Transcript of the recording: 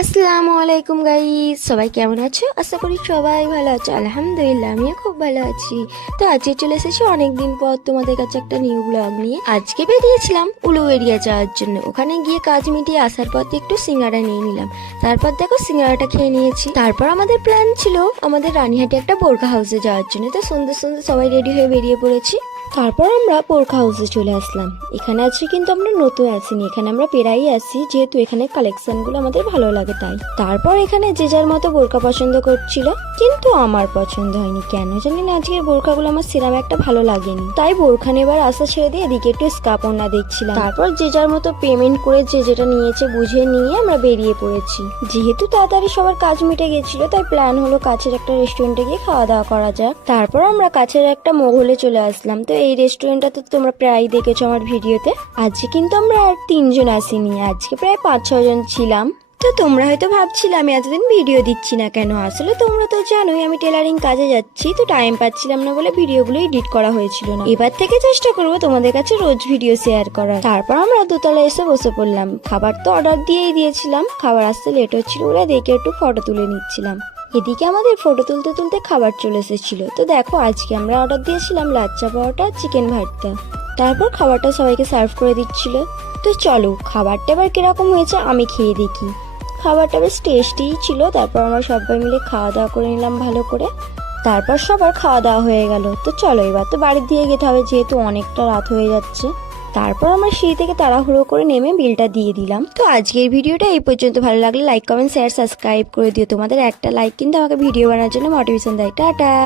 আসসালামু আলাইকুম গাইস, সবাই কেমন আছো? আশা করি সবাই ভালো আছো। আলহামদুলিল্লাহ আমিও খুব ভালো আছি। তো আজকে চলে এসেছি অনেকদিন পর তোমাদের কাছে একটা নিউ ব্লগ নিয়ে। আজকে বেরিয়েছিলাম উলুবেড়িয়া যাওয়ার জন্য। ওখানে গিয়ে কাজ মিটিয়ে আসার পর একটু সিঙ্গারা নিয়ে নিলাম। তারপর দেখো সিঙ্গারাটা খেয়ে নিয়েছি। তারপর আমাদের প্ল্যান ছিল আমাদের রানীহাটে একটা বোরখা হাউসে যাওয়ার জন্য। তো সন্ধ্যে সন্ধ্যে সবাই রেডি হয়ে বেরিয়ে পড়েছি। তারপর আমরা বোরখা হাউসে চলে আসলাম। এখানে আজকে কিন্তু আমরা নতুন আসিনি, এখানে আমরা পেরাই আসি, যেহেতু এখানে কালেকশনগুলো আমাদের ভালো লাগে তাই। তারপর এখানে যে যার মতো বোরখা পছন্দ করছিল, কিন্তু আমার পছন্দ হয়নি। কেন জানি না আজকের বোরখাগুলো আমার সেরকম একটা ভালো লাগেনি, তাই বোরখা নেবার আশা ছেড়ে দিয়ে এদিকে একটু স্কার্ফ ওড়না দেখছিলাম। তারপর যে যার মতো পেমেন্ট করে যে যেটা নিয়েছে বুঝে নিয়ে আমরা বেরিয়ে পড়েছি। যেহেতু তাড়াতাড়ি সবার কাজ মিটে গেছিল, তাই প্ল্যান হলো কাছের একটা রেস্টুরেন্টে গিয়ে খাওয়া দাওয়া করা যাক। তারপর আমরা কাছের একটা মোগলে চলে আসলাম। তো এই রেস্টুরেন্টটা তো তোমরা প্রায় দেখেছো আমার ভিডিওতে। আজকে কিন্তু আমরা আর 3 জন আসিনি, আজকে প্রায় 5-6 জন ছিলাম। তো তোমরা হয়তো ভাবছিলে আমি এতদিন ভিডিও দিচ্ছি না কেন। আসলে তোমরা তো জানোই আমি টেলারিং কাজে যাচ্ছি, তো টাইম পাচ্ছিলাম না বলে ভিডিওগুলো এডিট করা হয়েছিল না। এবার থেকে চেষ্টা করবো তোমাদের কাছে রোজ ভিডিও শেয়ার করার। তারপর আমরা দোতলায় এসে বসে পড়লাম। খাবার তো অর্ডার দিয়েই দিয়েছিলাম, খাবার আসতে লেট হচ্ছিল বলে দেখে একটু ফটো তুলে নিচ্ছিলাম। এদিকে আমাদের ফটো তুলতে তুলতে খাবার চলে এসেছিল। তো দেখো আজকে আমরা অর্ডার দিয়েছিলাম লাচ্চা পরোটা, চিকেন ভর্তা। তারপর খাবারটা সবাইকে সার্ভ করে দিচ্ছিল। তো চলো খাবারটা এবার কিরকম হয়েছে আমি খেয়ে দেখি। খাবারটা বেশ টেস্টিই ছিল। তারপর আমরা সবাই মিলে খাওয়া দাওয়া করে নিলাম ভালো করে। তারপর সবার খাওয়া দাওয়া হয়ে গেল। তো চলো এবার তো বাড়ির দিকে যেতে হবে, যেহেতু অনেকটা রাত হয়ে যাচ্ছে। তারপর আমরা সিঁড়ি থেকে তাড়াহুড়ো করে নেমে বিলটা দিয়ে দিলাম। তো আজকের ভিডিওটা এই পর্যন্ত। ভালো লাগলে লাইক, কমেন্ট, শেয়ার, সাবস্ক্রাইব করে দিও। তোমাদের একটা লাইক কিন্তু আমাকে ভিডিও বানানোর জন্য মোটিভেশন দেয়। টাটা।